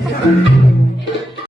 Yeah.